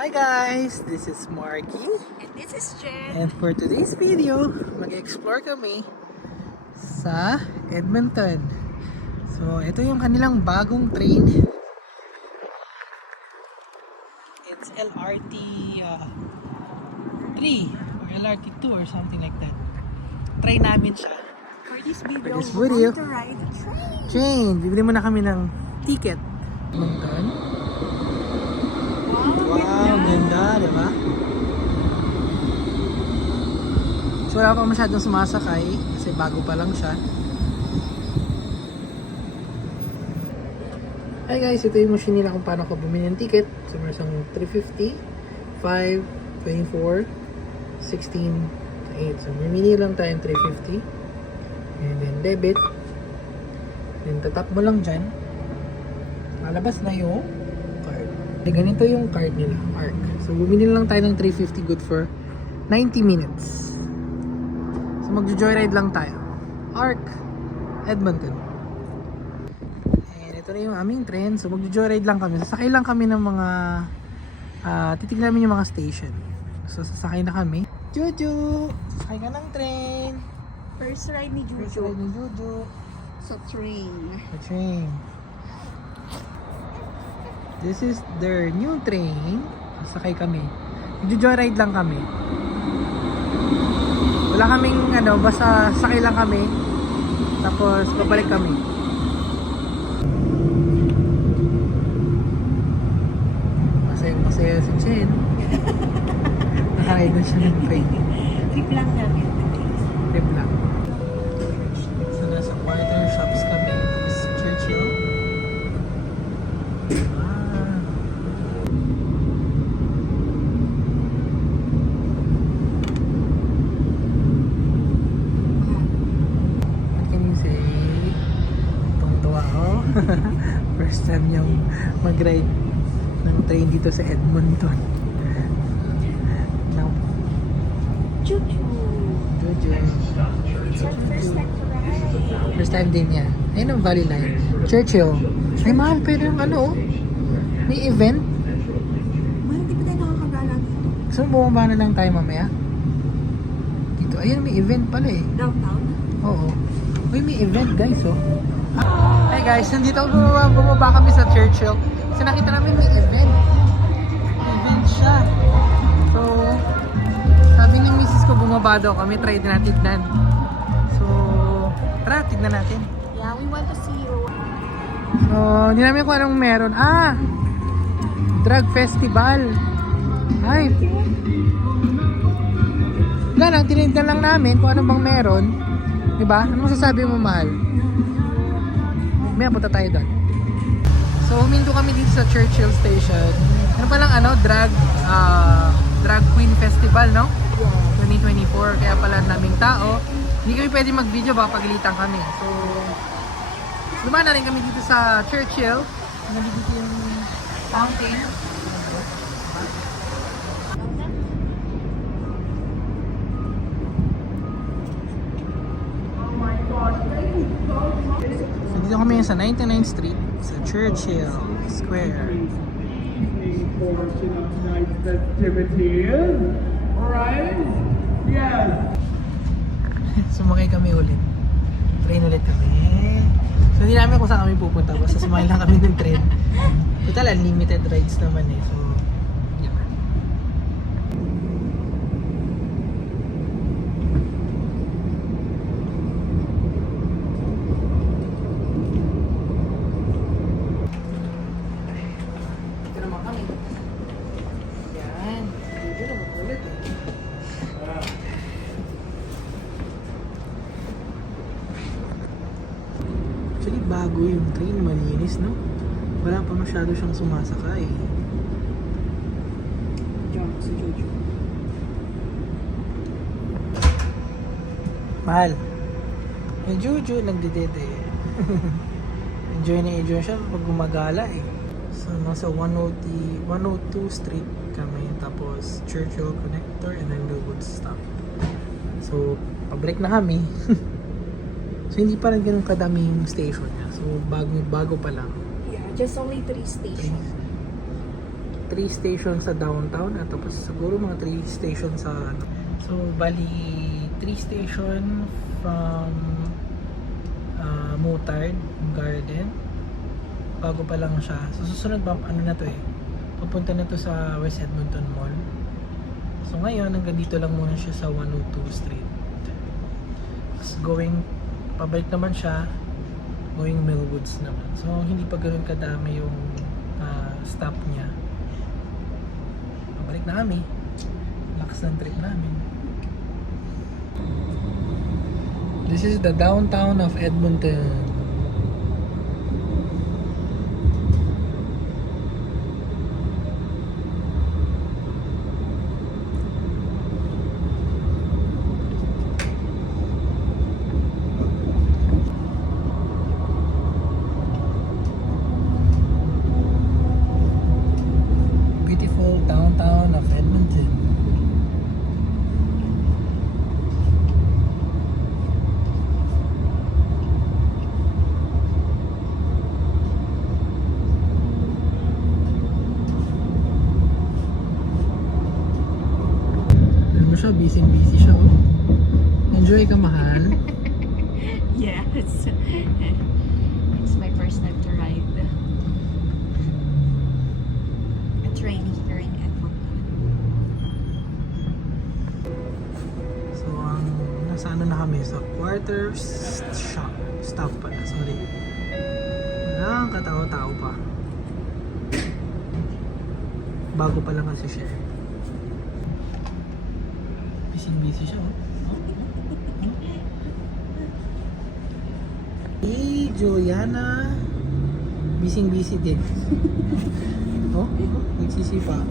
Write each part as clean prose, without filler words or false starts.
Hi guys! This is Marky. And this is Jen. And for today's video, mag-explore kami sa Edmonton. So, ito yung kanilang bagong train. It's LRT 3 or LRT 2 or something like that. Try namin siya. For this video, For this we're video, going to ride the train. Train! Bibili muna kami ng ticket. Edmonton. Wow, ganda, diba? So wala pa masyadong sumasakay kasi bago pa lang siya. Hi guys, ito yung machine nila kung paano ko bumili ng ticket. So meron isang 350, 5, 24, 16, 8. So mamili lang tayo ng 350. And then debit. Then tatap mo lang dyan. Malabas na yung card. Ganito yung card nila, ARC. So bumili lang tayo ng 350, good for 90 minutes. So magjo-joyride lang tayo. ARC, Edmonton. And ito na yung aming train. So magjo-joyride lang kami. Sasakay lang kami ng mga titignan namin yung mga station. So sasakay na kami. Juju! Sasakay ka ng train. First ride ni First Juju. ride ni Juju. Sa train. The train. This is their new train. Sasakay kami. Joyride lang kami. Wala kaming basta sakay lang kami. Tapos babalik kami. Masaya si Chen. Nakaride na siya ng train. Trip lang namin. Trip lang. So nasa quieter shops kami. This is Churchill. First time niyang mag-ride ng train dito sa Edmonton. Now, Juju. Jojo. It's our first time to ride. First time din niya. Ayun ang Valley Line. Churchill. Ay mahal, pero yung may event. Mahal, di ba tayo nakakagala dito? So bumaba na lang tayo mamaya. Dito, ayun may event pala eh. Downtown? Oo. Uy, may event guys oh. Hi guys, nandito bumaba kami sa Churchill. Kasi nakita namin may event. May event siya. So, sabi ng misis ko bumaba daw kami, try din natin tignan. So, tara, tignan natin. Yeah, we want to see you. So, hindi namin kung anong meron. Drag festival. Ay. Wala lang, tinignan lang namin kung ano bang meron. Diba? Ano masasabi mo, mahal? May punta tayo doon. So, huminto kami dito sa Churchill Station. Ano palang drag queen festival, no? Yeah. 2024. Kaya pala naming tao. Hindi kami pwede mag-video, baka pagalitan kami. So, dumaan na rin kami dito sa Churchill. Nandito yung fountain. So, dito kami sa 99th Street sa Churchill Square. Portion of tonight's festivities. Alright? Yes. Sumakay kami ulit. Train ulit kami. So hindi namin kung saan kami pupunta. Basta sumakay lang kami ng train. Total, unlimited rides naman eh. So, yeah. Ito naman kami. Yan. Dito naman ulit eh. Actually, bago yung train, malinis, no? Wala pa masyado siyang sumasakay. Diyan, si Juju. Mahal. Yung Juju, nagdedede. Enjoy na enjoy siya pag gumagala eh. So, nasa 102 Street kami. Tapos, Churchill Connector and then Millwood stop. So, pabreak na kami. So, hindi pa rin ganun kadami yung station niya. So, bago pa lang. Yeah, just only 3 stations. 3 stations sa downtown at tapos siguro mga 3 stations sa ano. So bali 3 station from Mutard Garden. Bago pa lang siya. So susunod pa ano na to eh. Pupunta na to sa West Edmonton Mall. So ngayon hanggang dito lang muna siya sa 102 Street. Tapos pabalik naman siya going Millwoods naman. So hindi pa ganoon kadami yung stop niya. Pabalik na kami. Lakas ng trip namin. This is the downtown of Edmonton. Beautiful downtown of Edmonton. Siya, busy siya, oh. Enjoy ka, mahal. Yes. It's my first time to ride a train here in Edmonton. So, nasa ano na kami? Sa quarter stop pala, sorry. Walang katao-tao pa. Bago pa lang kasi siya. Busy siya, oh. Hey, Juliana. Busy din. Oh, nagsisipa.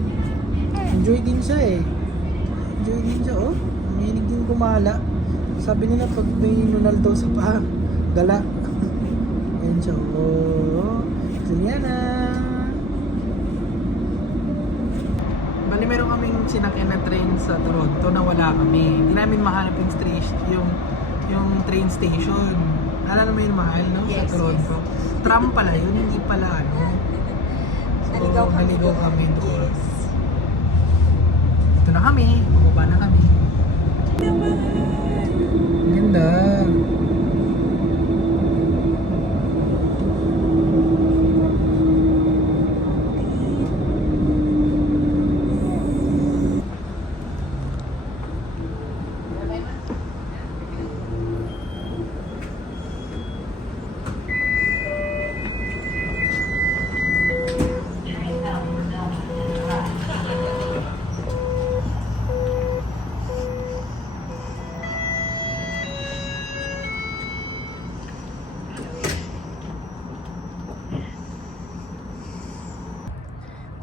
Enjoy din siya eh. Oh. Mahilig din gumala. Sabi nila pag may nunal daw sa paa, gala. Ayan siya, oh. Juliana. Bali meron kaming sinakyan na train sa Toronto na wala kami. Hindi namin mahanap yung train station. Alala mo yung mahal, no? Yes, sa Toronto. yes. Tram pala yun, hindi pala ano. So, naligaw kami doon. Yes. Ito na kami. Bumaba na kami. Ganda.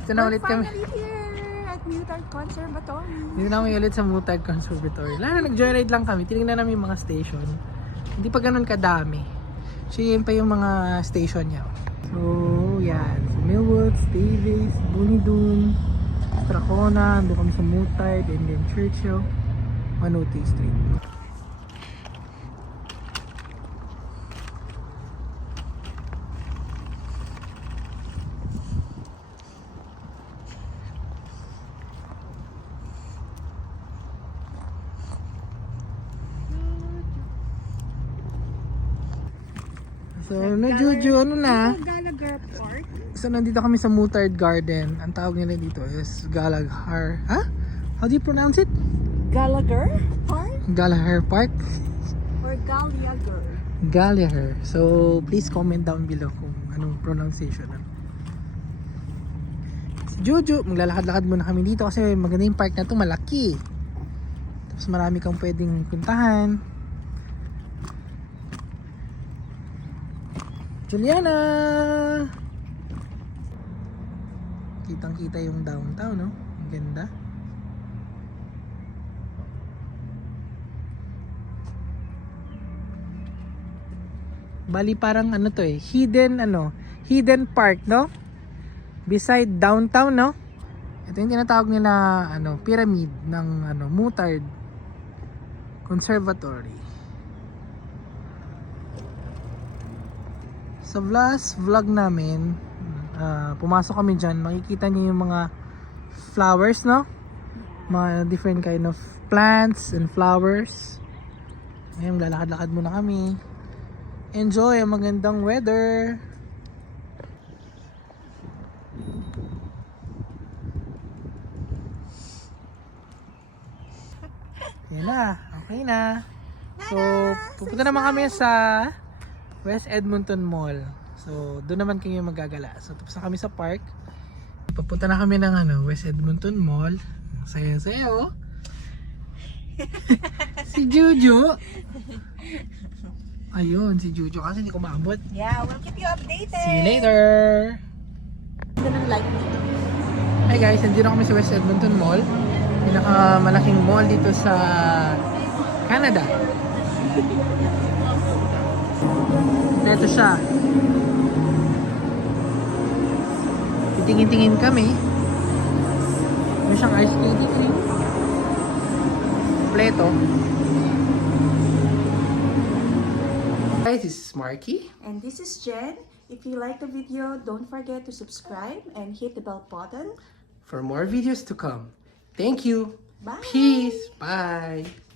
Ito na ulit kami. Finally here at Mutard Conservatory. Dito na kami ulit sa Mutard Conservatory. Nag-joyride lang kami. Tinignan namin yung mga station. Hindi pa ganun kadami. So, yun pa yung mga station niya. So, yan. So, Millwoods, Davis, Bunidun, Strathcona, doon kami sa Mutard, and then Churchill, 102 Street. So, Juju, ano na? Gallagher Park. So, nandito kami sa Mutard Garden. Ang tawag nila dito is Gallagher. Ha? How do you pronounce it? Gallagher Park Gallagher Park? or Gallagher? Gallagher. So, please comment down below kung anong pronunciation. Si Juju, maglalakad-lakad muna kami dito kasi maganda yung park na to, malaki. Tapos marami kang pwedeng puntahan. Juliana! Kitang-kita yung downtown, no? Ang ganda. Bali parang ano to eh, hidden park, no? Beside downtown, no? Ito yung tinatawag nila pyramid ng Mutard Conservatory. Sa last vlog namin, pumasok kami dyan, makikita niyo yung mga flowers, no? Mga different kind of plants and flowers. Ngayon, lalakad-lakad muna kami. Enjoy ang magandang weather. Yan na, okay na. So, pupunta naman kami sa West Edmonton Mall. So, doon naman kayo magagala. So, tapos na kami sa park. Papunta na kami ng West Edmonton Mall. Saya-saya, oh. Si Juju. Ayun, si Juju kasi hindi ko maabot. Yeah, we'll keep you updated. See you later! Hi guys, nandito na kami sa West Edmonton Mall. Pinakamalaking mall dito sa Canada. Ito siya. Titingin-tingin kami. May siyang ice cream. Kompleto. Guys, this is Marky. And this is Jen. If you like the video, don't forget to subscribe and hit the bell button. For more videos to come. Thank you. Bye. Peace. Bye.